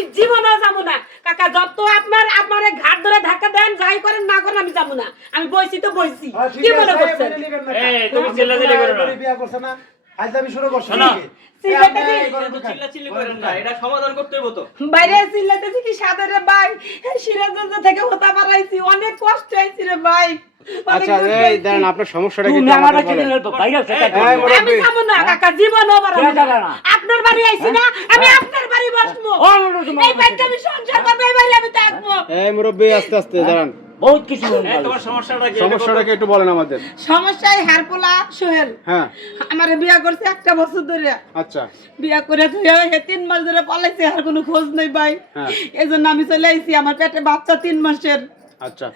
আমি জীবনেও যাবো না কাকা। যত আপনার ঘাট ধরে ধাক্কা দেন, যাই করেন না করেন, আমি যাবো না। আমি বইছি তো বইছি, কি মনে করছেন? তুমি চিল্লাচিল্লি করো না। বিয়া করছ না, আজ আমি শুরু করছি। শোনো। চিল্লাতেছি করেন না, এটা সমাধান করতে হইব তো। বাইরে চিল্লাতেছি কি সাদরে ভাই, সিরাজগঞ্জ থেকে হতা পারাইছি, অনেক কষ্ট হয়েছে রে ভাই। আচ্ছা এই দেন আপনার সমস্যাটা কি? তুমি আমারে কি বাইরে থেকে আমি যাবো না কাকা, জীবনও পারবো না। আপনার বাড়ি আইছি না, আমি আপনার বাড়ি বসবো। এই বাড়িতে আমি সংসার করবো, এই বাড়ি আমি থাকবো। এই মুরব্বি আস্তে আস্তে দাঁড়ান। বহুত কিছু তোমার সমস্যাটা কি? সমস্যাটা কি একটু বলেন আমাদের। সমস্যাই হারপোলা সোহেল হ্যাঁ আমারে বিয়া করছে 1 বছর ধরে। আচ্ছা বিয়া করে তুই 3 মাস ধরে পালাইছে, আর কোনো খোঁজ নেই ভাই। হ্যাঁ। এজন্য আমি চলে আইছি, আমার পেটে বাচ্চা 3 মাসের। আচ্ছা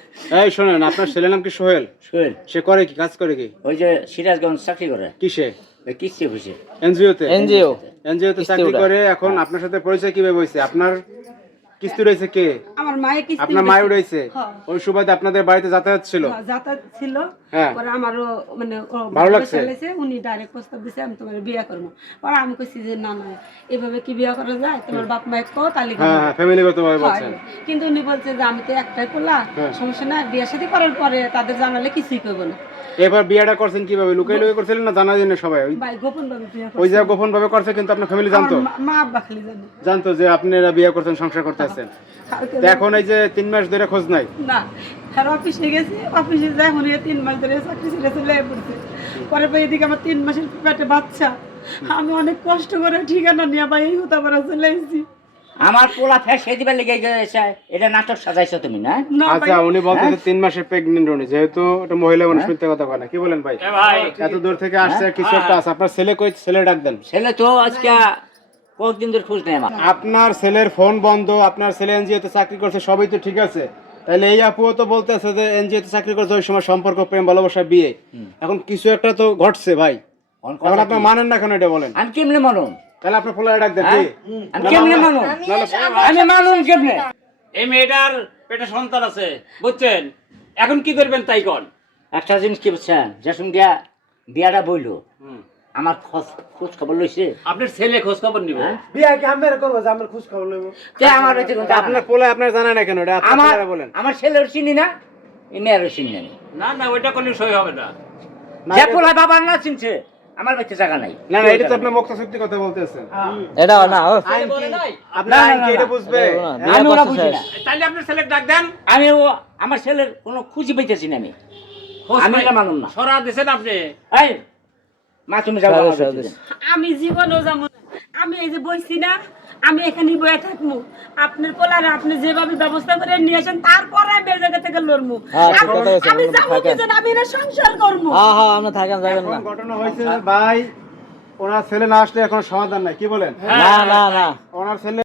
এই শুনেন, আপনার ছেলের নাম কি সোহেল? সোহেল সে করে কি, কাজ করে কি? ওই যে সিরাজগঞ্জ চাকরি করে, কিসে? ওই কিস্তি খুশি এনজিওতে। এনজিও তে চাকরি করে। এখন আপনার সাথে পরিচয় কিভাবে হয়েছে? আপনার কিস্তি রয়েছে কে? আমার মায়ে কিস্তি আপনার মায়ের রয়েছে। হ্যাঁ। ওই সুবাদে আপনাদের বাড়িতে যাতায়াত ছিল। যাতায়াত ছিল। হ্যাঁ। পরে আমারও মানে ভালো লাগছে? উনি ডাইরেক্ট প্রস্তাব দিছে আমি তোমার বিয়া করবো। পরে আমি কইছি যে না না, এভাবে কি বিয়া করা যায়? তোমার বাপ মায়ের কো তালিকা। হ্যাঁ হ্যাঁ, ফ্যামিলিগত ভাবে বলছেন। কিন্তু উনি বলছে যে আমি তো একটাই পোলা, সমস্যা না, বিয়া শাদী করার পরে তাদের জানালে কিছুই করবো না। এবার বিয়েটা করছেন কিভাবে? লুকাই লুকাই করছিলেন না জানা দিনে সবাই? ভাই গোপন ভাবে বিয়া ওই করছে। যে গোপন ভাবে করছে, কিন্তু আপনার ফ্যামিলি জানতো? আমার মা আব্বা খালি জানে। জানতো যে আপনারা বিয়ে করছেন, সংসার করতেছেন। তো এখন এই যে 3 মাস ধরে খোঁজ নাই? না, আর অফিসে গেছি, অফিসে যাই উনি 3 মাস ধরে চাকরি ছেড়ে চলে পড়ছে। পরে ভাই এদিকে আমার 3 মাসের পেটে বাচ্চা, আমি অনেক কষ্ট করে ঠিকানা নিয়ে ভাই এই হতে পারা চলে এসেছি। আমার পোলা ফেসে দিবার লেগে গেছে। এটা নাটক সাজাইছো তুমি না? না ভাই, আচ্ছা উনি বলতে 3 মাসের প্রেগন্যান্ট উনি, যেহেতু এটা মহিলা মানুষ মিথ্যা কথা বলে না। কি বলেন ভাই? ভাই এত দূর থেকে আসছে, কিছু একটা আছে। আপনার ছেলে কই? ছেলে ডাক দেন। ছেলে তো আজকে কয়েকদিন ধরে খোঁজ নেই আমার। আপনার ছেলের ফোন বন্ধ, আপনার ছেলে এনজিওতে চাকরি করছে, সবই তো ঠিক আছে। তাহলে এই আপুও তো বলতেছে যে এনজিওতে চাকরি করছে, ওই সময় সম্পর্ক, প্রেম, ভালোবাসা, বিয়ে। এখন কিছু একটা তো ঘটছে ভাই। এখন আপনি মানেন না কেন এটা বলেন? আমি কেমনে মানুন? তাহলে আপনার পোলা ডাক দেন। কি? আমি কেমনে মানুন? আমি মানুন কেমনে? এই মেয়েটার পেটে সন্তান আছে, বুঝছেন? এখন কি করবেন তাই কোন? একটা জিনিস কি বুঝছেন, যে সঙ্গে বিয়াটা বইলো আমার খোঁজ খবর লইছে। আপনার ছেলে খোঁজ খবর নিবে। বিয়ে কি আমরা করব যে আমরা খোঁজ খবর লইব? কে আমার বাড়িতে কোন আপনার পোলা আপনার জানা না কেন? এটা আমার আপনারা বলেন। আমার ছেলের চিনি না, এই মেয়েরও চিনি না। না না, ওইটা কোনো সই হবে না। যে পোলা বাবার না চিনছে, আমার বাড়িতে জায়গা নাই। না না, এটা তো আপনি মুক্ত সত্যি কথা বলতেছেন। এটা না আইন বলে নাই। আপনার আইন কি এটা বুঝবে? আমি ওরা বুঝি না। তাইলে আপনার ছেলে ডাক দেন। আমি আমার ছেলের কোনো খুঁজি পাইতেছি না। আমি এটা মানুন না। সরা দিছেন আপনি। এই মা তুমি যাও আমার বাড়িতে। আমি জীবনেও যাবো না। আমি এই যে বইছি না, আমি এখানেই বয়ে থাকবো। আপনার পোলারে আপনি যেভাবে ব্যবস্থা করে নিয়ে আসেন, তারপরে আমি এই জায়গা থেকে লড়বো। আমি যাবো কি জানি, আমি এরা সংসার করবো। হ্যাঁ আমরা থাকেন যাবেন না। এখন ঘটনা হয়েছে যে ভাই, ওনার ছেলে না আসলে এখন সমাধান নাই। কি বলেন? না না না ওনার ছেলে